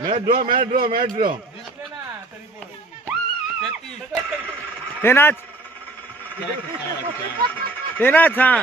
Match draw हे नाच हाँ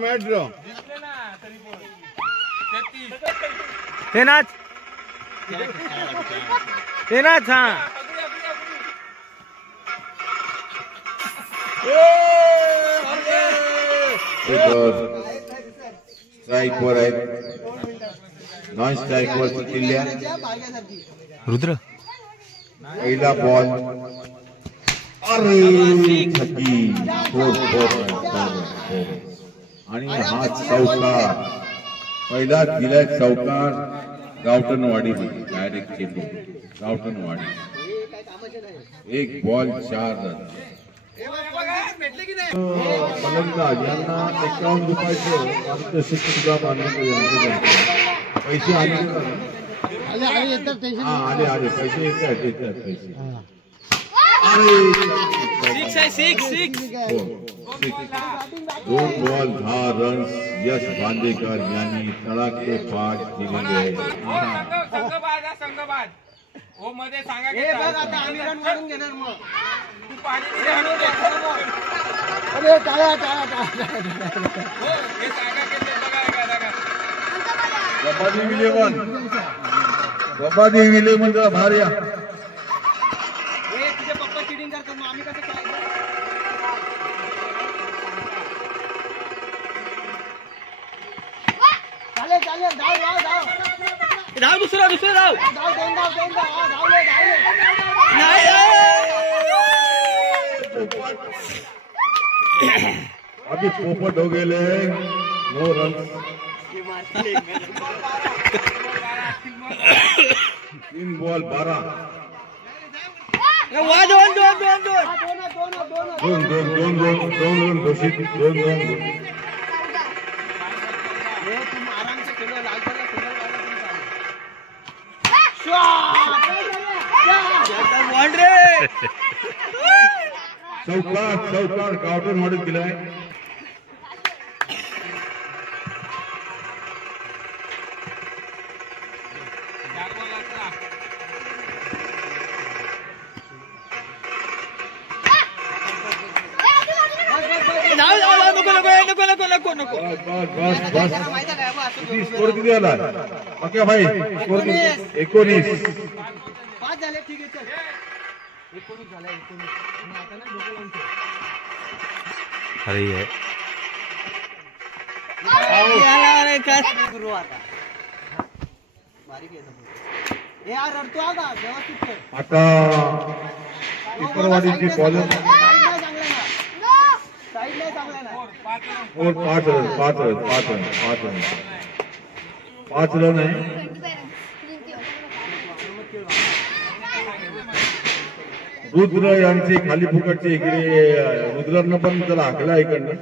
मॅच ड्रॉ हे नाच हाँ स्ट्राइक वर आहेत नॉन स्ट्राइक वर किल्ल्या रुद्र पहिला बॉल अरे छक्की आणि हा चौकार पहिला दिलाय चौकार गावठणवाडी डायरेक्ट चेंडू गावठणवाडी एक बॉल 4 रन फलंदाज यांना 51 रुपयाचे सुद्धा पैसे आले आले पैसे येतात पैसे दोन बॉल 10 रन यश बांदेकर यांनी तडाखेबाज केलेले हो मध्ये सांगा की आता आम्ही रन मारून घेणार मग तू पाणी आणून दे अरे टाळा हो हे सांगा की ते बघा कबड्डी विलेवन चा भार्या हे तुझे पप्पा चिटिंग करतात मग आम्ही कसं करायचं चालेल धाव दुसरा धाव अभी पोपट हो गेले नो रन 3 बॉल 12 दोन घोषित दोन चौकार गावठण वाढत गेलाय स्कोर किती आला ओके भाई 19 5 झाले ठीक आहे चल 19 झाला 19 आता ना डोकं लावून अरे ये अरे काय गुरु आता बारीक आहे यार रडतो आता व्यवस्थित कर आता टिपरवाडीची बॉलर साइड नाही चांगला ना और 5 रन आहे रुद्र यांचे खाली फुकटचे इकडे रुद्रांना पण त्याला हाकला इकडनं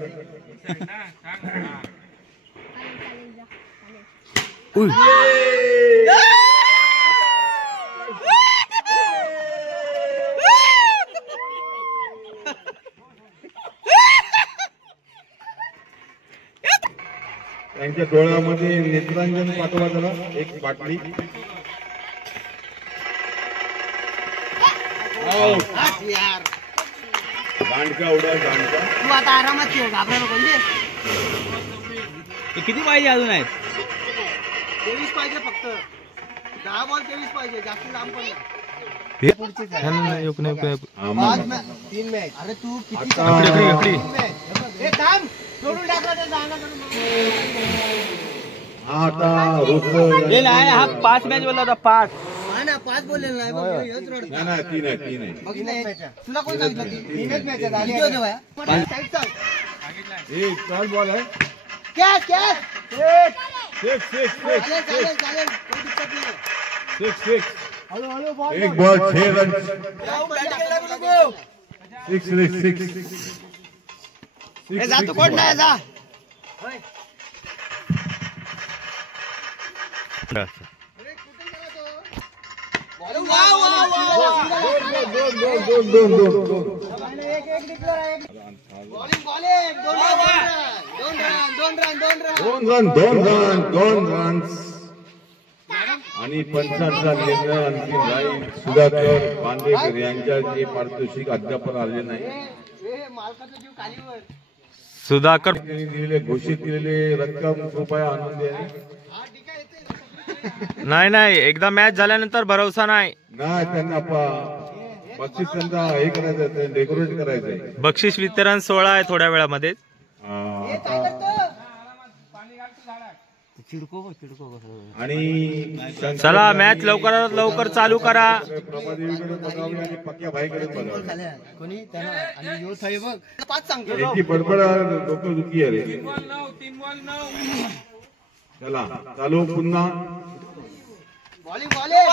त्यांच्या डोळ्यामध्ये नेत्रांजन पाठवा जरा एक बाटली यार दांडका उडा दांडका तू आता आरामात ठेव घाबरा नको किती पाहिजे अजून आहेत 23 पाहिजे फक्त 10 बॉल 23 पाहिजे जास्त लांब पण तीन मॅच अरे तू किती थांब सोडून टाकला आता रुद्र हा 5 मॅच बोलला होता 5 ना 5 बोललेलं नाही बघ हेच रडतो नाही 3 आहे बघ तुला कोण सांगितलं 3च मॅच झाली साइड चाल ए चाल बॉल आहे कॅच चालेल कोई दिक्कत नाही 6 हळू बॉल एक बॉल 6 रन 6 जा तू कोण नाही जा दोन रन्स आणि पंचांचा निर्णय अंतिम राहील. सुधाकर बांदेकर यांच्या जे पारितोषिक अद्याप आले नाही. सुधाकर दिलेले घोषित केलेले रक्कम कृपया आणून द्या. नाही एकदा मॅच झाल्यानंतर भरोसा नाही. त्यांना बक्षीस त्यांचा हे करायचं, डेकोरेट करायचंय. बक्षीस वितरण सोहळा आहे थोड्या वेळामध्ये. आणि चला मॅच लवकरात लवकर चालू करा. प्रभादेवीकडे बघावी आणि पक्क्या भाईकडे बघावी. कोणी त्यांना पाच सांगतो. यांची बडबड डोकं दुखी आहे रे. 3 बॉल 9. चला चालू पुन्हा. Bowling bowling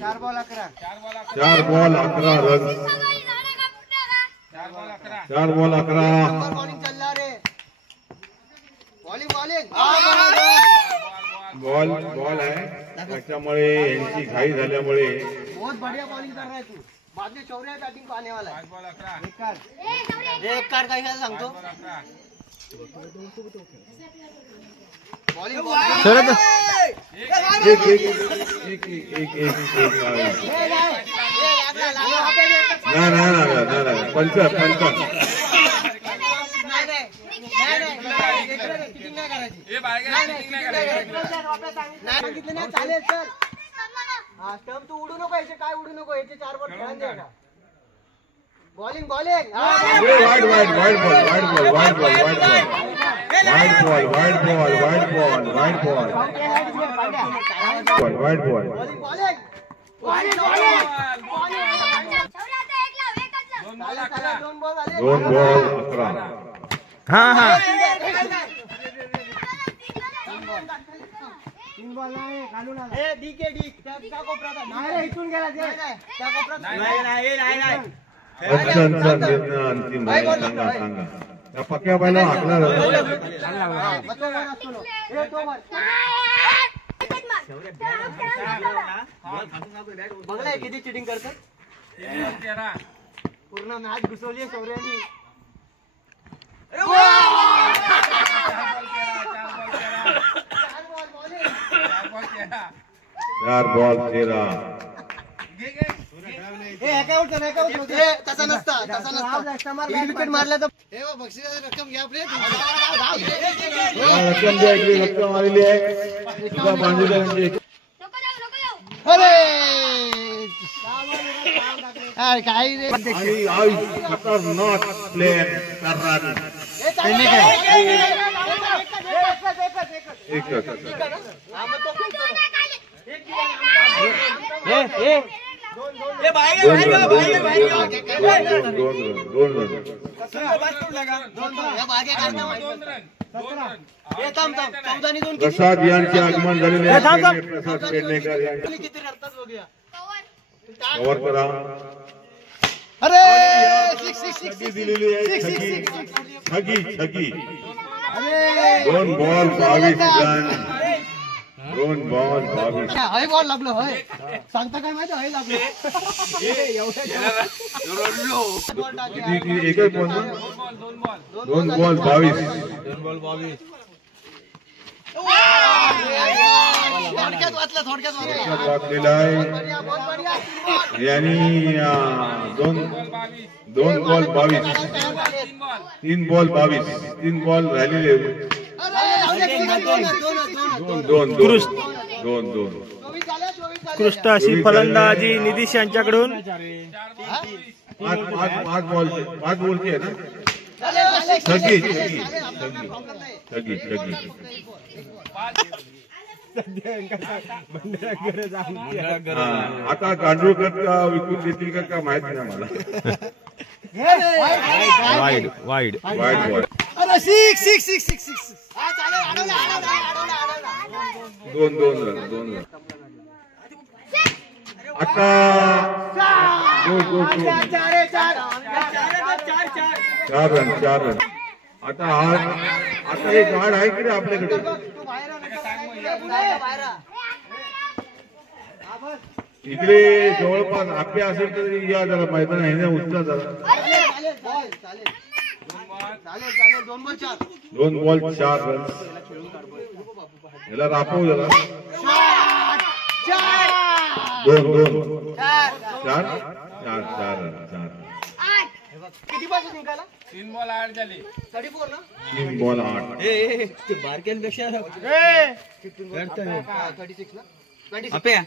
4 ball 11. 4 ball 11 run. 4 ball 11. Bowling चल रहा रे. बॉलिंग बॉल आहे. त्याच्यामुळे यांची घाई झाल्यामुळे बहुत बढ़िया बॉलिंग कर रहा है तू. बाद में चौरे बैटिंग को आने वाला है. 5 बॉल 11. एक कार्ड काय सांगतो. बॉलिंग शरद नाही पंच चालेल सर. हा स्टंप तू उडू नको. याचे काय उडू नको. याचे 4 बॉल खेळून द्या. बॉलिंग बॉलिंग वाईड दोन बॉल 11. हा 3 बॉल नाही घालून आला. डी त्या कोपऱ्यात नाही. इथून गेला त्या कोपऱ्यात नाही. पंचांचा निर्णय अंतिम राहील. सांगा त्या पक्क्या बायला हाकणार. बघलाय किती चिटिंग करतात. पूर्ण मॅच घुसवली शौर्यानी. 4 बॉल 13. तसा नसता विकेट मारला तर बक्षिसाची रक्कम घ्या. आपली रक्कम द्या. इकडे रक्कम आलेली आहे. सुद्धा बांधलेली. अरे काही रे. आणि आई खतरनाक प्लेअर करणार. प्रसाद यांचे आगमन झालेले आहे. प्रसाद पेडणेकर यांचे कव्हर करा. अरे दिलेली आहे. ठगी 2 बॉल 22 रन. 2 बॉल 22. हय बॉल लागलो. हय सांगता काय माहिती. हय लागलो. एकच बॉल. 2 बॉल 22. थोडक्यात वाचला. वाचलेला आहे. यांनी 2 बॉल 22. 3 बॉल 22. 3 बॉल राहिलेले. 2 उत्कृष्ट अशी फलंदाजी निधीश यांच्याकडून. 5 बॉलचे आहे ना. ठगी. आता गांडूळकर का विकून देतील का माहित नाही मला. Wide ball. अरे 6. 2 रन. आता 4 रन. आता एक गाड आहे की रे आपल्याकडे. इकडे जवळपास आपल्या असेल तरी या जरा मैदान आहे ना उचला जरा. 2 बॉल 4 रन. याला रापव जरा. 2 4 किती पासून निघाला? 3 बॉल 8 झाले. 34 ना? 3 बॉल 8. बारक्यांपेक्षा 36 ना? 26. अप्या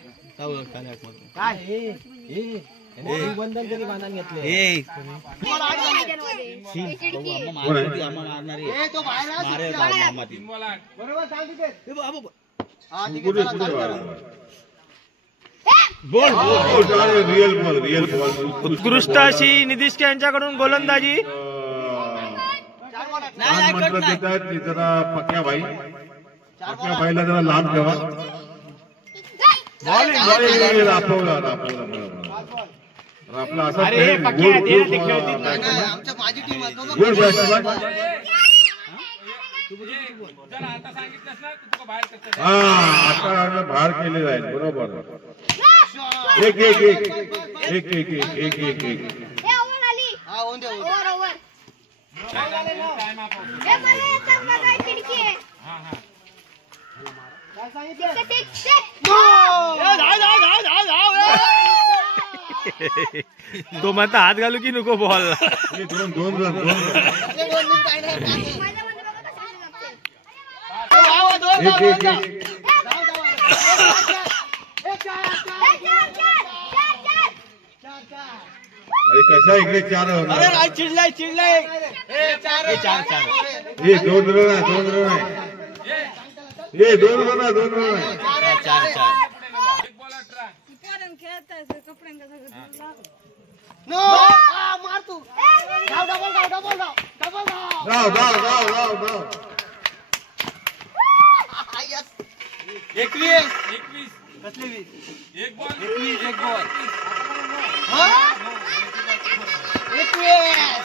बंधन तरी बांधून घेतले. तो बाहेर 3 बॉल 8. बरोबर सांगितले. Real ball. उत्कृष्ट अशी निदिष्ट यांच्याकडून गोलंदाजी. म्हटलं देतात जरा पक्या भाईला जरा लांब ठेवा. रापवला असा आमच्या माझी टीम गुड बॅट्समन. जर आता सांगितलंस ना तुका बाहेर करते. आता बाहेर केले जाईल. बरोबर. एक टाइम आप तो म्हणता हात घालू की नको बॉल. 2 रन. अरे कशा इकडे 4 रन. चिडलाय 2 रन आहे. 2 रन आहे. एक बॉल 18. मार तू. डबल धाव. 21. एक बॉल 21.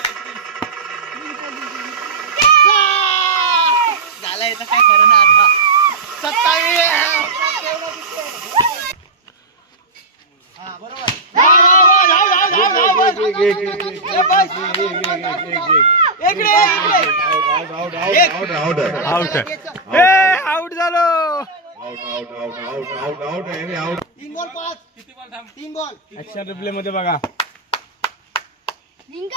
झालंय तर काय खरं ना आता. 27. बरोबर. आउट झालो. 3 बॉल 5. किती बॉल थांब. 3 बॉल. ऍक्शन रिप्ले मध्ये बघा. तीन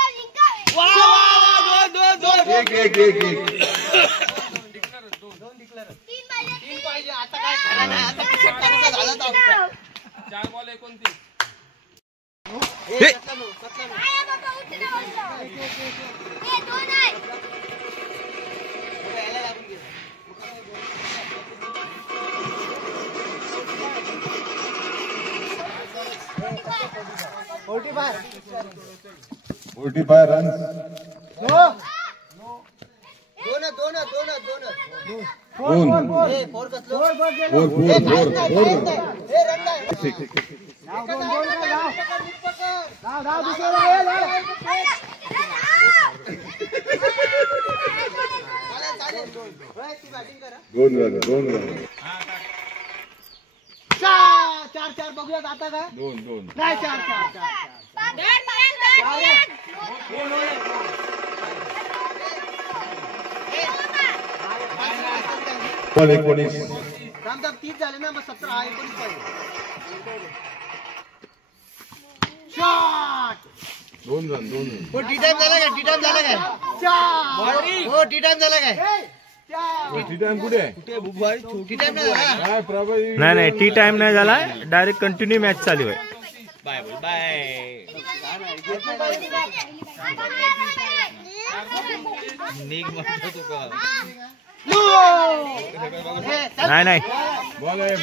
पाहिजे. आता काय खरं नाही. आता झालं तर आमचं. 4 बॉल 29. Forty five run. दोन रन. 4 बघूया आता काय. 2 नाही 4 बॉल 19. 30 झाले ना. मग 17 19 पाहिजे. शॉट. 2 रन. टी टाइम झाला काय. टी टाइम झाला काय. टी टाइम कुठे टी टाइम नाही झाला. नाही टी टाइम नाही झाला. डायरेक्ट कंटिन्यू मॅच चालू आहे. बाय. नाही बॉल आहे.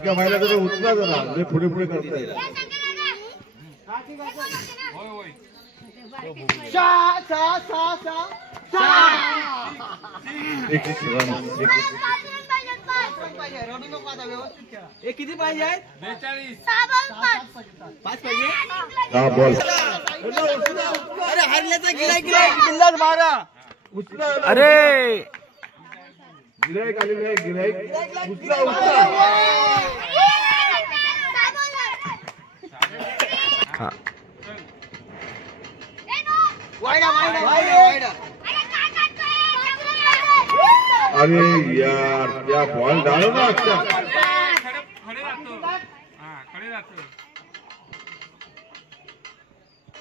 क्या व्हायला तर उचला जरा. पुढे करताय. होय. 6 रन. किती पाहिजे. 42. 5 पाहिजे. 10 बॉल. अरे हरल्याचा गिल्ला मारा. अरे गिराईक आलेलं आहे गिराईक उचला उचला हा अरे यार क्या बॉल डालो ना अच्छा खडे राहतो हा खडे राहतो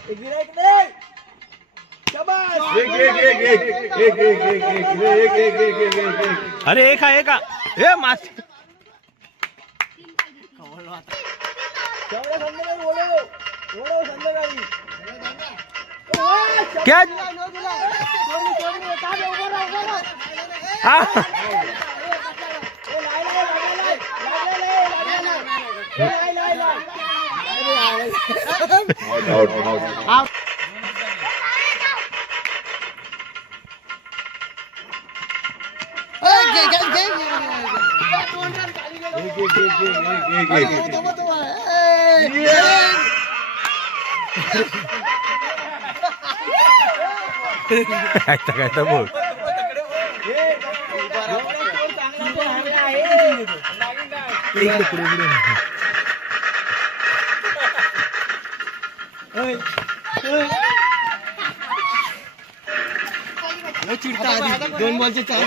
एक अरे एक हा ए मास क्या हा आउट आउट काय तर बोल दोन बॉलचे चार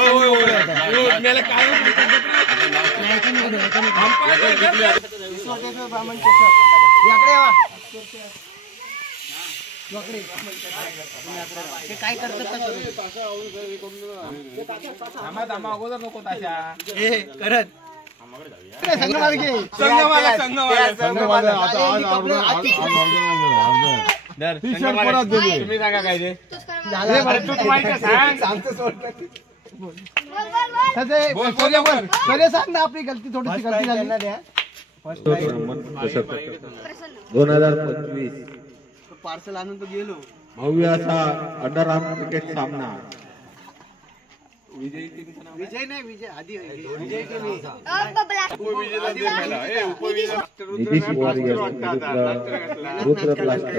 काय करतात अगोदर नको ताशा करत तुम्ही सांगा काय ते सांग ना आपली गलती थोडीशी गलती झाली 2025 पार्सल आणून तो गेलो भव्य असा अंडरआर्म क्रिकेट सामना विजय नाही विजय आधी नितीश वॉरियर रुद्र ब्लास्टर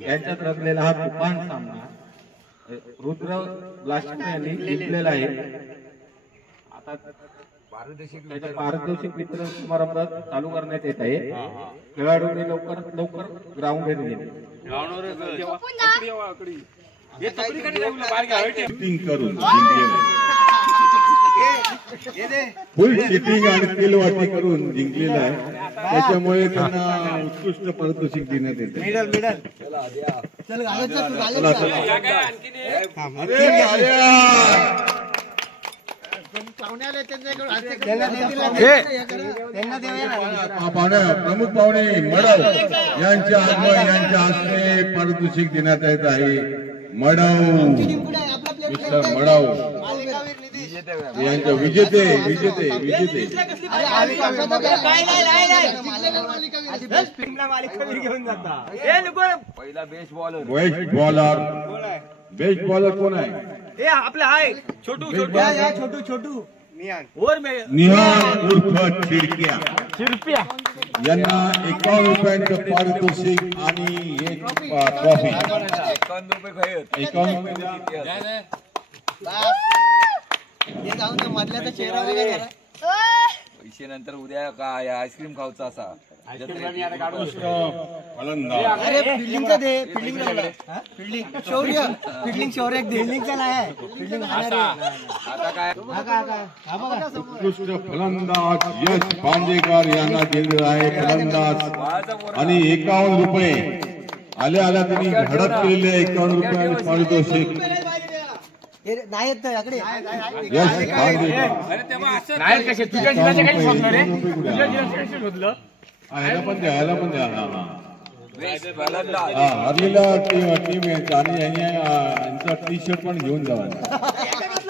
यांच्यात रंगलेला हा तुफान सामना रुद्र ब्लास्टर यांनी जिंकलेला आहे. आता त्याच्या पारितोषिक वितरण समारंभ चालू करण्यात येत आहे. खेळाडूंनी लवकर लवकर ग्राउंडवर गेले शूटिंग करून फुल शिटिंग आणि तेलवाटी करून जिंकलेला आहे. त्याच्यामुळे त्यांना उत्कृष्ट पारितोषिक देण्यात येते. प्रमुख पाहुणे मडव यांच्या यांच्या हस्ते पारितोषिक देण्यात येत आहे. मडव मिस्टर मडव यांच्या विजेते विजेते विजेते पहिला बेस्ट बॉलर बेस्ट बॉलर कोण आहे? आपले आहे छोटू छोटू छोटू निहाल उर्फ चिडक्या यांना 51 रुपयांचं पारितोषिक आणि एक ट्रॉफी 51 रुपये मधल्याचा चेहरा वगैरे पैसे नंतर उद्या काय आईस्क्रीम खाऊचा असा अरे फिल्डिंगचा दे फिल्डिंग फिल्डिंग शौर्य फिल्डिंग शौर्य फिल्डिंगचा नाही फिल्डिंग आता काय उत्कृष्ट फलंदाज यश पांजेकर यांना दिलेला आहे फलंदाज आणि 51 रुपये आल्या आल्या त्यांनी हडप केलेले 51 रुपये आणि पारितोषिक नाही येत याकडे यश पांजेकर ह्याला पण द्या हरलेला टीम आणि यांचा टी शर्ट पण घेऊन जा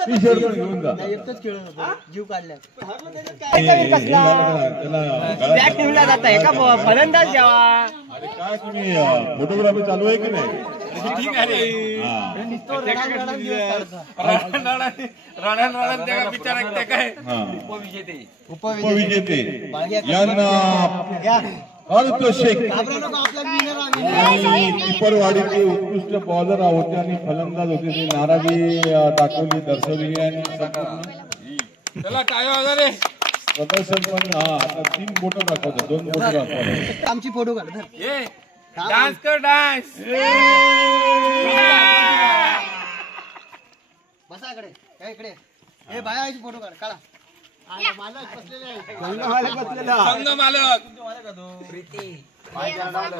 टी शर्ट पण घेऊन जा एकच खेळत होतो जीव काढल्या फलंदाज द्यावा. अरे काय तुम्ही फोटोग्राफी चालू आहे की नाही? ठीक आहे रण बिचारा ते काय उपविजेते उपविजेते यांना अर्थ शेख आणि टिपरवाडीचे उत्कृष्ट बॉलर होते आणि फलंदाज होते. ते नाराजी दाखवली, दर्शवली आणि चला टाळ्या वगैरे प्रदर्शन पण. हा आता 3 बोटं दाखवतात, 2 बोटं दाखवतात. आमची फोटो काढ. ये डान्स कर डान्स. बसा इकडे, या इकडे. हे बायाची फोटो काढ. काढा. संघ मालक